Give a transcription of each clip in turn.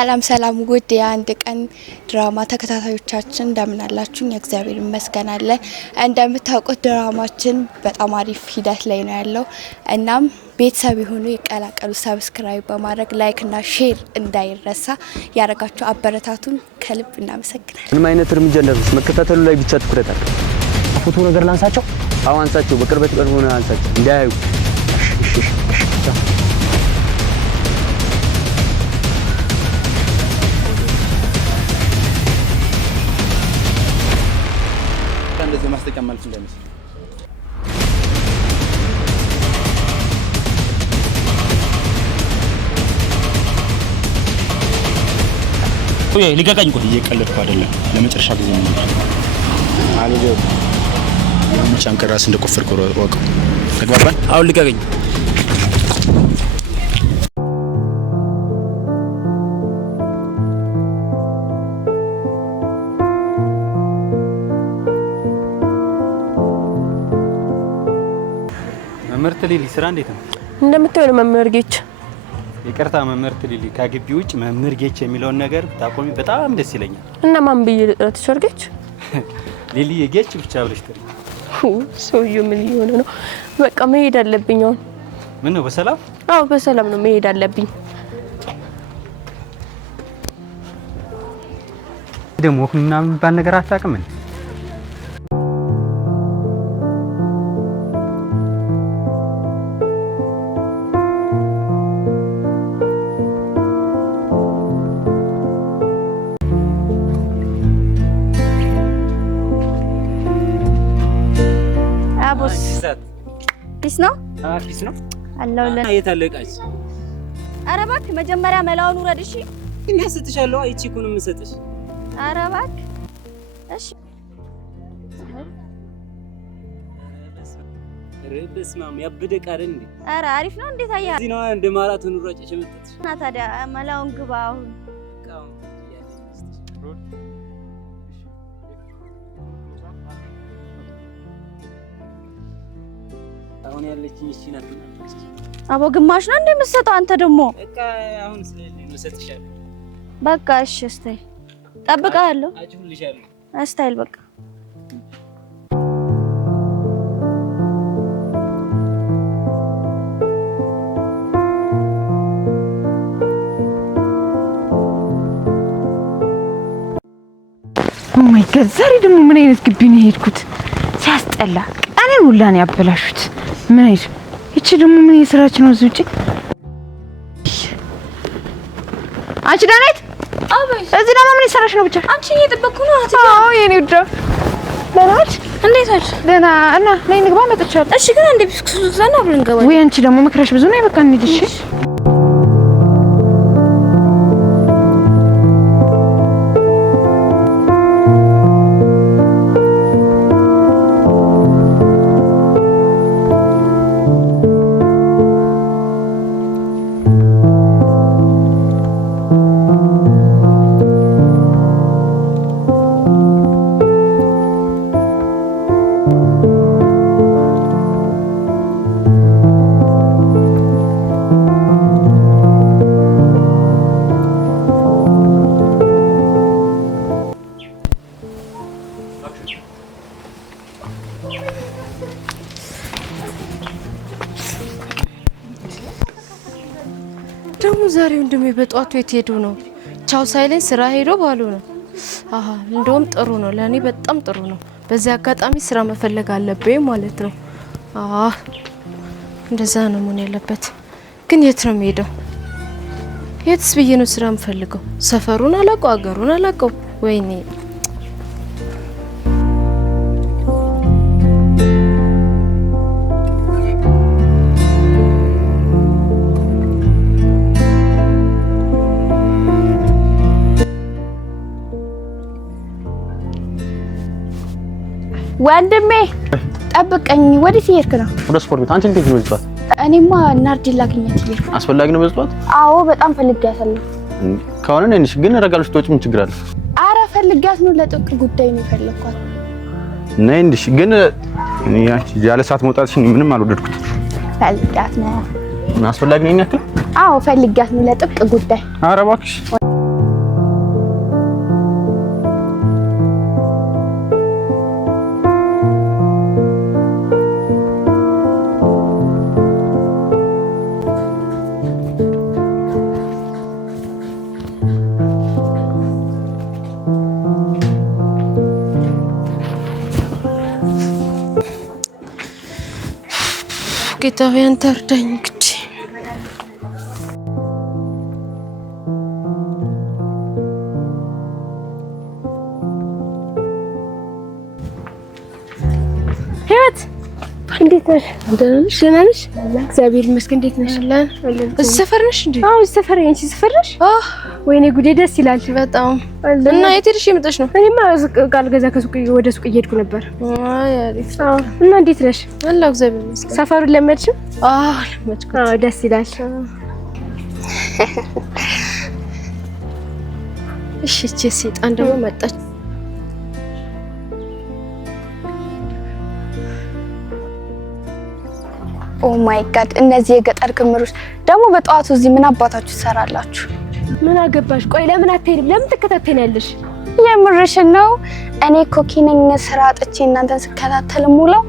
ሰላም ሰላም ጉድ የአንድ ቀን ድራማ ተከታታዮቻችን እንደምን አላችሁ? እግዚአብሔር ይመስገን አለን። እንደምታውቁት ድራማችን በጣም አሪፍ ሂደት ላይ ነው ያለው። እናም ቤተሰብ የሆኑ ይቀላቀሉ፣ ሰብስክራይብ በማድረግ ላይክ እና ሼር እንዳይረሳ ያረጋችሁ አበረታቱን። ከልብ እናመሰግናለን። ምንም አይነት እርምጃ እንዳትወስድ መከታተሉ ላይ ብቻ ትኩረት አድርግ። ፎቶ ነገር ላንሳቸው? አዎ አንሳቸው፣ በቅርበት ቀርቦ ነው አንሳቸው እንዳያዩ። እንደዚህ ማስተካከል ማለት እንደምስ ወይ ሊቀቀኝ እኮ እየቀለድኩ አይደለም። ለመጨረሻ ጊዜ ነው አሉጆ የምቻን ከራስ እንደቆፈርኩ ወቀው ተግባባን። አሁን ሊቀቀኝ። መምህርት ሊሊ ስራ እንዴት ነው? እንደምታየው መምህር ጌች። ይቅርታ መምህርት ሊሊ፣ ከግቢ ውጭ መምህር ጌች የሚለውን ነገር ታቆሚ በጣም ደስ ይለኛል። እና ማን ብዬ ልጥራት ይችላልጌች? ሊሊ ጌች ብቻ ብለሽ ጥሪ። ሰውዬው ምን ይሆነ ነው? በቃ መሄድ አለብኝ አሁን። ምን ነው በሰላም? አዎ በሰላም ነው መሄድ አለብኝ። ደግሞ ምናምን ባል ነገር አታውቅም እንዴ? ፒስ ነው ፒስ ነው አላውለ አይታለቃች። ኧረ እባክህ መጀመሪያ መላውን ውረድ። እሺ እንዴ አይቺ እኮ ነው የምሰጥሽ። ኧረ እባክህ እሺ። በስማም ያበደ ቃል እንዴ! ኧረ አሪፍ ነው። እንዴት አያ እዚህ ነው እንደ ማራቶን ሯጭ የመጣች እና ታዲያ መላውን ግባ አሁን። አሁን ያለችኝ እሺ ናት። አቦ ግማሽ ነው እንደምትሰጠው አንተ ደግሞ። በቃ አሁን ስለሌለኝ ነው ሰጥሻለሁ። በቃ እሺ እስታይ ጠብቃለሁ። አጭሁልሻለሁ። እስታይል በቃ ኦማይ ጋድ! ዛሬ ደግሞ ምን አይነት ግቢ ነው የሄድኩት? ሲያስጠላ ቀኔ ሁላ ነው ያበላሹት። ምን አይነት እቺ ደግሞ ምን እየሰራች ነው እዚህ ውጪ? አንቺ ዳናይት! አባይ እዚህ ደግሞ ምን እየሰራሽ ነው? ብቻ አንቺ እየጠበቅኩ ነው። አዎ የኔ ውድ ዳናይት፣ እንዴት ነሽ? ደህና እና ነይ ንግባ መጥቻለሁ። እሺ ግን እንደ ቢስኩት ዘና ብለን ገባ። ወይ አንቺ ደግሞ መክረሽ ብዙ ነው። በቃ እንሂድ እሺ። ደግሞ ዛሬው እንደም በጧቱ የት ሄዱ ነው? ቻው ሳይለን ስራ ሄዶ ባሉ ነው። አሃ እንደውም ጥሩ ነው፣ ለኔ በጣም ጥሩ ነው። በዚህ አጋጣሚ ስራ መፈለግ አለብኝ ማለት ነው። አሃ እንደዛ ነው መሆን ያለበት። ግን የት ነው የምሄደው? የትስ ብዬ ነው ስራ የምፈልገው? ሰፈሩን አላውቀው፣ አገሩን አላውቀው። ወይኔ ወንድሜ ጠብቀኝ። ወዴት እየሄድክ ነው? ወደ ስፖርት ቤት። አንቺ እንዴት ነው በዝቷት? እኔማ ናርዲ ላግኛት እየሄድኩ። አስፈላጊ ነው በዝቷት? አዎ በጣም ፈልጊያታለሁ። ከሆነ ነኝሽ ግን ረጋልሽ ተወጪ ምን ችግር አለ? አረ ፈልጊያት ነው፣ ለጥቅ ጉዳይ ነው የፈለኳት። ነይ እንድሽ ግን እኔ አንቺ ያለ ሰዓት መውጣትሽ ምንም አልወደድኩት። ፈልጊያት ነው። ምን አስፈላጊ ነኝ ያክል? አዎ ፈልጊያት ነው ለጥቅ ጉዳይ። ኧረ እባክሽ ጌታዬ አንተ እርዳኝ እንግዲህ። ህይወት እንዴት ነሽ? ደህና ነሽ? ደህና ነሽ? እግዚአብሔር ይመስገን። እንዴት ነሽ? እዚህ ሰፈር ነሽ እንዴ? አዎ እዚህ ሰፈር ነኝ። ሰፈር ነሽ? ወይኔ ጉዴ ደስ ይላል በጣም። እና የት ሄድሽ የመጣሽ ነው? እኔማ ቃል ገዛ ከሱቅ ወደ ሱቅ እየሄድኩ ነበር። አይ አሪፍ። እና እንዴት ነሽ? አላህ እግዚአብሔር ይመስገን። ሰፈሩን ለመድሽው? ለመድኩ። ደስ ይላል። እሺ እቺ ሰይጣን ደግሞ መጣች። ኦ ማይ ጋድ እነዚህ የገጠር ክምሮች ደግሞ በጠዋቱ እዚህ ምን አባታችሁ ትሰራላችሁ? ምን አገባሽ? ቆይ ለምን አትሄድም? ለምን ትከታተኛለሽ? የምርሽን ነው? እኔ ኮኪነኝ ስራ አጥቼ እናንተን ስከታተል ሙለው።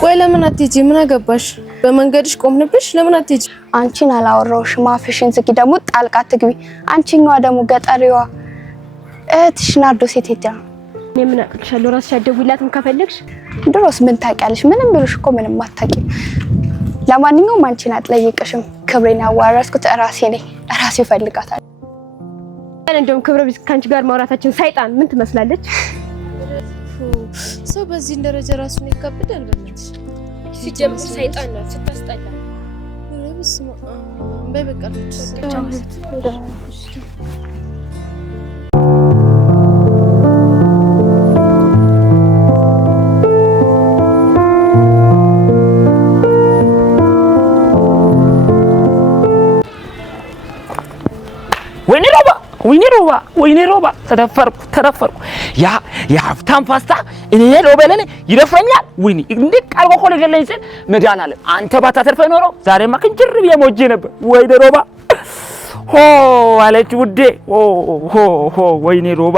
ቆይ ለምን አትሄጂ? ምን አገባሽ? በመንገድሽ ቆምንብሽ። ለምን አትሄጂ? አንቺን አላወራሁሽም። አፍሽን ዝጊ። ደግሞ ጣልቃ ትግቢ። አንቺኛዋ ደግሞ ገጠሪዋ እህትሽ ናርዶስ የት ሄዳ? እኔ ምን አቅልሻለሁ? ራስሽ አትደውይላትም ከፈለግሽ? ድሮስ ምን ታውቂያለሽ? ምንም ብሉሽ እኮ ምንም አታውቂም። ለማንኛውም አንቺን አትጠይቅሽም። ክብሬን ያዋረስኩት ራሴ ነኝ። ራሴ እፈልጋታለሁ። እንደውም ክብረ ቢስ ካንቺ ጋር ማውራታችን ሰይጣን ምን ትመስላለች? ሰው በዚህ ደረጃ ራሱን ይከብዳል። በእናትሽ ሲጀምር ሰይጣን ነው ስታስጠላ። በስመ አብ በበቃለች። ወይኔ ሮባ ተደፈርኩ። ያ የሀብታም ፓስታ እኔ ሎበለኔ ይደፍረኛል። ወይኔ እንዴት ቃል ቆቆ ለገለኝ ሲል መድኃኒዓለም አንተ ባታተርፈኝ ኖሮ ዛሬማ ክንጅር ብዬ ሞቼ ነበር። ወይኔ ሮባ ሆ አለች ውዴ። ሆ ወይኔ ሮባ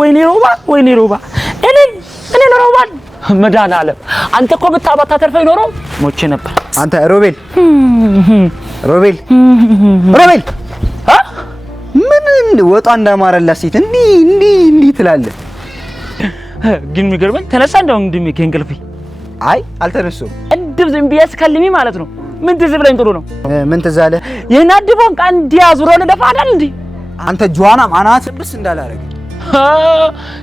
እኔ ሮባ መድኃኒዓለም አንተ እኮ ባታተርፈኝ ኖሮ ሞቼ ነበር። አንተ ሮቤል ምን ወጣ እንዳማረላት ሴት እንዲህ ትላለህ? ግን የሚገርመኝ ተነሳ እንደው እንድሜ ከእንቅልፌ። አይ አልተነሳሁም። እንድብ ዝም ብዬ እስከልሚ ማለት ነው። ምን ትዝ ብለኝ ጥሩ ነው። ምን ትዝ አለ? የናድቦን ቃ እንዲያዙሮ ለደፋ አይደል እንዴ? አንተ ጆዋናም አናት ብስ እንዳላረገ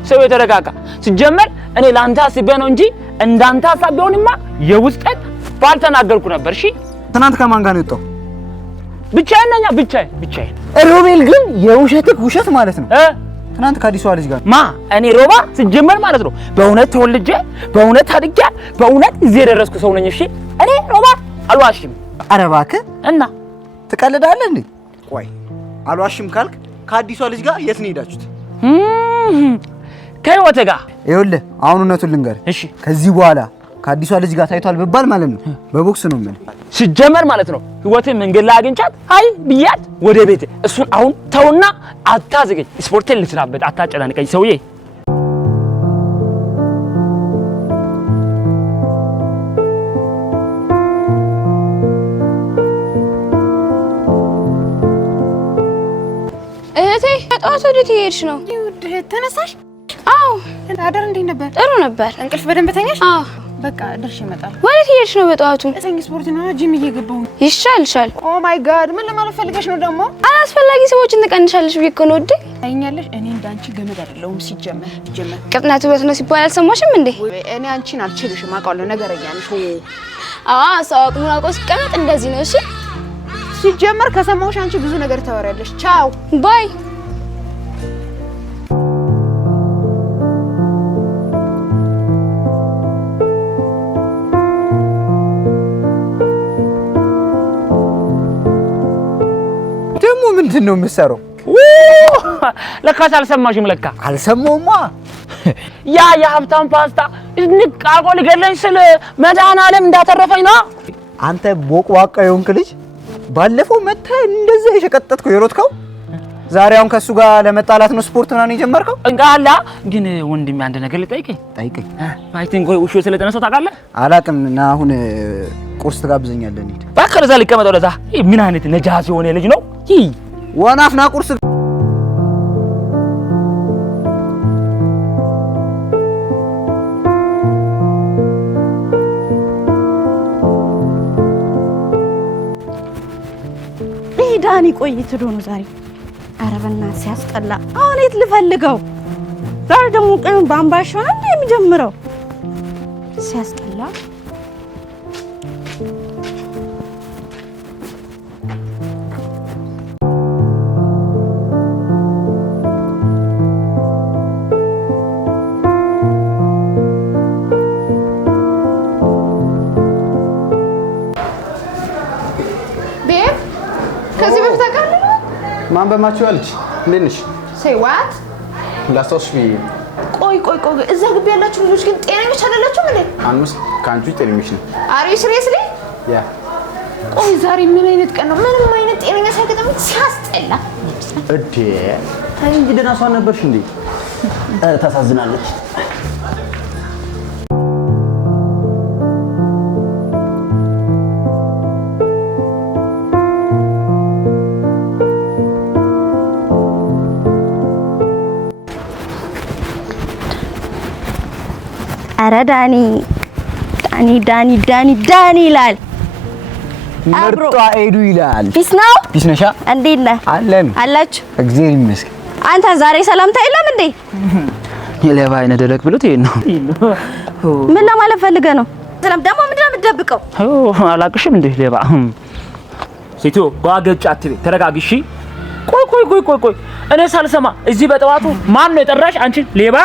ሰው የተረጋጋ ሲጀመር እኔ ላንተ አስቤ ነው እንጂ እንዳንተ ሐሳብ ቢሆንማ የውስጠት ባልተናገርኩ ነበር። እሺ ትናንት ከማን ጋር ነው የወጣው? ብቻዬን ነኝ። ብቻዬን። ሮቤል ግን የውሸትህ ውሸት ማለት ነው። ትናንት ከአዲሷ ልጅ ጋር እኔ ሮባ ሲጀመር ማለት ነው በእውነት ተወልጄ በእውነት አድጌ በእውነት እዚህ የደረስኩ ሰው ነኝ። እሺ እኔ ሮባ አልዋሽም። ኧረ እባክህ እና ትቀልዳለህ እንዴ? ቆይ አልዋሽም ካልክ ከአዲሷ ልጅ ጋር የት ነው ሄዳችሁት? ከህይወቴ ጋር። ይኸውልህ አሁን እውነቱን ልንገርህ። እሺ ከዚህ በኋላ ከአዲሷ ልጅ ጋር ታይቷል ብባል ማለት ነው በቦክስ ነው የምልህ። ሲጀመር ማለት ነው ህይወቴ መንገድ ላይ አግኝቻት አይ ብያት ወደ ቤት። እሱን አሁን ተውና አታዘገኝ። ስፖርቴን ልስራበት፣ አታጨናንቀኝ ሰውዬ። እህቴ በጠዋት ወዴት እየሄድሽ ነው? ተነሳሽ? አዎ አዳር እንዴት ነበር? ጥሩ ነበር። እንቅልፍ በደንብ ተኛሽ? አዎ በቃ ደርሼ እመጣለሁ። ወዴት እየሄድሽ ነው በጠዋቱ? እሰኝ ስፖርት ነው ጂም እየገባሁ ነው። ይሻልሻል። ኦ ማይ ጋድ ምን ለማለት ፈልገሽ ነው ደግሞ? አላስፈላጊ ሰዎችን ትቀንሻለሽ ብዬሽ እኮ ነው ውዴ። ታይኛለሽ፣ እኔ እንዳንቺ ገመድ አይደለሁም ሲጀመር። ቅጥነቱ ውበት ነው ሲባል አልሰማሽም እንዴ? እኔ አንቺን አልችልሽም፣ አውቃለሁ። ነገረኛ ነሽ። ሰው አቅሙን አውቆ ሲቀመጥ እንደዚህ ነው። እሺ ሲጀመር ከሰማሁሽ አንቺ ብዙ ነገር ታወሪያለሽ። ቻው ባይ። ደግሞ ምንድን ነው የምትሰራው? ለካስ አልሰማሽም? ለካ አልሰማሁማ። ያ የሀብታም ፓስታ ንቅ አርጎ ሊገለኝ ስል መድኃኒዓለም እንዳተረፈኝ ነው። አንተ ቦቅቧቃ የሆንክ ልጅ ባለፈው መተህ እንደዛ የሸቀጠጥከው የሮጥከው ዛሬ አሁን ከሱ ጋር ለመጣላት ነው ስፖርት ምናምን የጀመርከው? እንጋላ ግን ወንድሜ አንድ ነገር ልጠይቀኝ። ጠይቀኝ። አይ ቲንክ ውሾ ስለተነሳው ታውቃለህ? አላውቅም። እና አሁን ቁርስ ትጋብዘኛለህ? እንሂድ። እባክህ ለዛ ሊቀመጠው ለዛ ምን አይነት ነጃስ የሆነ ልጅ ነው? ወናፍና ቁርስ ዳኒ ቆይት ሄዶ ነው ዛሬ። ኧረ በእናትህ ሲያስጠላ። አሁን የት ልፈልገው? ዛሬ ደግሞ ቀን ባምባሽ ነው እንዴ የሚጀምረው? ሲያስጠላ። ማን በማችሁ ያለች እንዴት ነሽ? say what ላስታውስሽ ብዬ ቆይ እዛ ግቢ ያላችሁ ልጆች ግን ጤነኞች አይደላችሁም እንዴ? አንሙስ ካንቺ ጤነኞች ነው። are you seriously? ያ ቆይ ዛሬ ምን አይነት ቀን ነው? ምንም አይነት ጤነኛ ሳይገጥም ሲያስጠላ እዴ ታይ እንጂ ደህና ሰው ነበርሽ እንዴ? ታሳዝናለች። ኧረ ዳኒ ይላል። ምርጧ ኤዱ ይላል። ፒስ ነው። ፒስ ነሻ? እንዴት ነህ? አለን አላችሁ? እግዚአብሔር ይመስገን። አንተ ዛሬ ሰላምታ የለም እንዴ? የሌባ አይነ ደረቅ ብሎት ይሄን ነው። ምን ለማለት ፈልገህ ነው? ሰላም ደግሞ ምንድን ነው የምትደብቀው? አላቅሽም እንዴ ሌባ? ሴትዮ ጓገጭ አትቤ ተረጋግሺ። ቆይ እኔ ሳልሰማ እዚህ በጠዋቱ ማን ነው የጠራሽ? አንቺ ሌባ!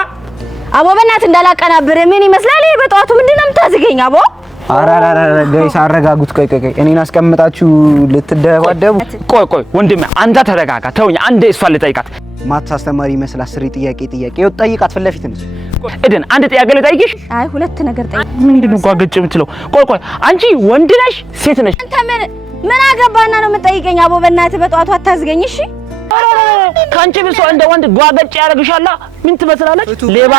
አቦ በእናትህ እንዳላቀናብር ምን ይመስላል? ይሄ በጠዋቱ ምንድን ነው የምታዝገኝ? አቦ አራራራ ጋይስ አረጋጉት። ቆይ እኔን አስቀምጣችሁ ልትደባደቡ? ቆይ ወንድሜ አንተ ተረጋጋ። ተውኝ አንዴ እሷን ልጠይቃት። ማትስ አስተማሪ መስል 10 ጥያቄ ይወጣ ጠይቃት። ፊት ለፊት ነች። እደን አንድ ጥያቄ ልጠይቅሽ። አይ ሁለት ነገር ጠይቅ። ምንድነው ጓገጭ የምትለው? ቆይ አንቺ ወንድ ነሽ ሴት ነሽ? አንተ ምን አገባና ነው የምጠይቀኝ? አቦ በእናትህ በጠዋቱ አታዝገኝ እሺ። ካንቺ ብሶ እንደ ወንድ ጓገጭ ያደርግሻላ። ምን ትመስላለች? ሌባ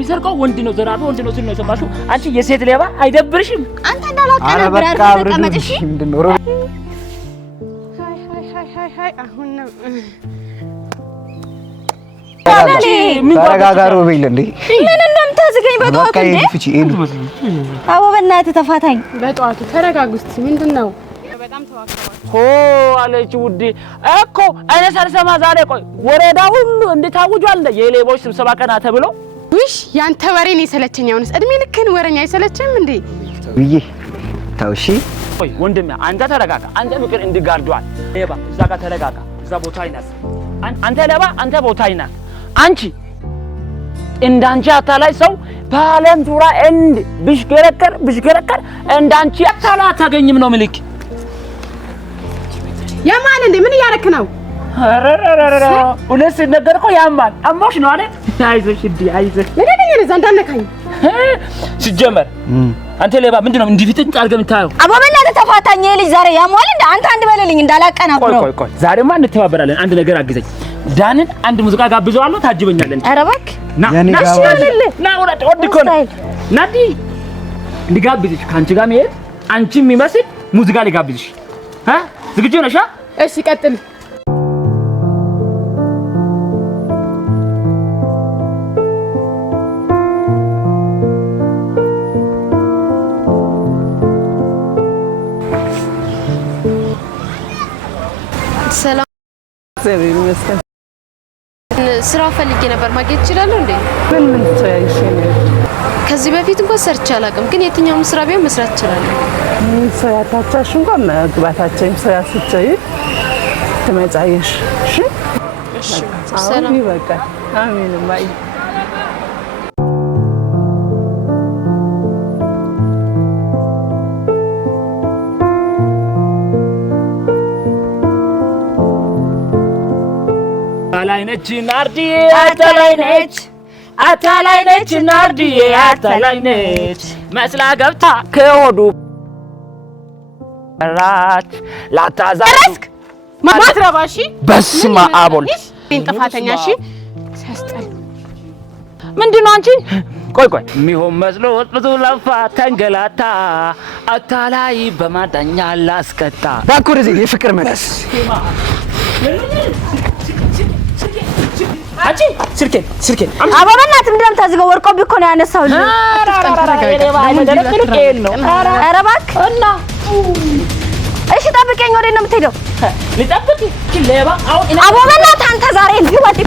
ሚሰርቀው ወንድ ነው፣ ዘራፊ ወንድ ነው ሲል ነው የሰማሽው። አንቺ የሴት ሌባ አይደብርሽም? አንተ እንዳላቀናብር ተቀመጥ እሺ። ምንድነው? ሃይ አሁን ነው ተረጋጋ ሮቤል። እንዴ ምን እንደምታዝገኝ በጠዋቱ እንዴ? ፍቺ ኤዱ አቦ በእናትህ ተፋታኝ። በጠዋቱ ተረጋጉ እስቲ። ምንድነው? በጣም ተዋከባችሁ አለች ውዴ እኮ እኔ ሳልሰማ ዛሬ ቆይ ወረዳ ሁሉ እንድታውጇል እንደ የሌቦች ስብሰባ ቀና ተብሎ። ውሽ ያንተ ወሬ ነው የሰለቸኝ። አሁንስ እድሜ ልክህን ወሬኛ አይሰለችም እንዴ? ብዬ ታውሺ። ቆይ ወንድሜ አንተ ተረጋጋ። አንተ ፍቅር እንድጋርዷል። ሌባ እዛ ጋር ተረጋጋ። እዛ ቦታ ይናስ። አንተ ሌባ አንተ ቦታ ይናስ። አንቺ እንዳንቺ አታላይ ሰው ባለም ዙራ እንድ ብሽገረከር እንዳንቺ አታላ አታገኝም ነው ምልክ። ያማል እንዴ? ምን እያደረክ ነው? አረረረረ ሁለት ነገር እኮ ያማል። አሞሽ ነው አይደል? አይዞሽ እንዴ አይዞሽ። ለደደኝ ነው እንዳነካኝ። ሲጀመር አንተ ሌባ ምንድነው እንዲህ ፊት አድርገህ የምታየው? አቦ በእናትህ ተፋታኝ። ልጅ ዛሬ ያሟል እንዴ? አንተ አንድ በለልኝ እንዳላቀናብረው። ቆይ ዛሬማ እንተባበራለን። አንድ ነገር አግዘኝ። ዳንን አንድ ሙዚቃ ጋብዘዋለሁ፣ ታጅበኛለህ። ኧረ እባክህ ና ወድ እኮ ነው ናዲ እንዲጋብዝሽ ከአንቺ ጋር መሄድ አንቺ የሚመስል ሙዚቃ ሊጋብዝሽ ዝግጁ ነሽ? እሺ ቀጥል። ሰላም ስራ ፈልጌ ነበር። ማግኘት እችላለሁ እንዴ? ምን ትሰሪሽ ነው? ከዚህ በፊት እንኳን ሰርቼ አላውቅም፣ ግን የትኛውም ስራ ቢሆን መስራት እችላለሁ። ሰው ያታቻሽ እንኳን መግባታችን ሰው ያስቸይ ትመጫየሽ። እሺ ሰላም ይበቃል። አሜን ማይ አታላይነች ናርዲዬ አታላይነች ናርዲዬ አታላይነች መስላ ገብታ ከሆዱ ራች ላታዛረስክ ማትረባሺ በስመ አብ ወልድ ጥፋተኛ። እሺ ሲያስጠላ ምንድነው አንቺ ቆይ የሚሆን መስሎት ብዙ ለፋ ተንገላታ አታላይ በማዳኛ ላስቀጣ እባክህ ወደዚህ የፍቅር መለስ አንቺ ስልኬን አባባናት ምንድነው ታዝገው ወርቆብኝ እኮ ነው ያነሳውልኝ። ኧረ እባክህ እና እሺ ጠብቀኝ። ወዴት ነው የምትሄደው? ልጠብቅ ሌባ አሁን አባባናት አንተ ዛሬ ልጅ ወጥ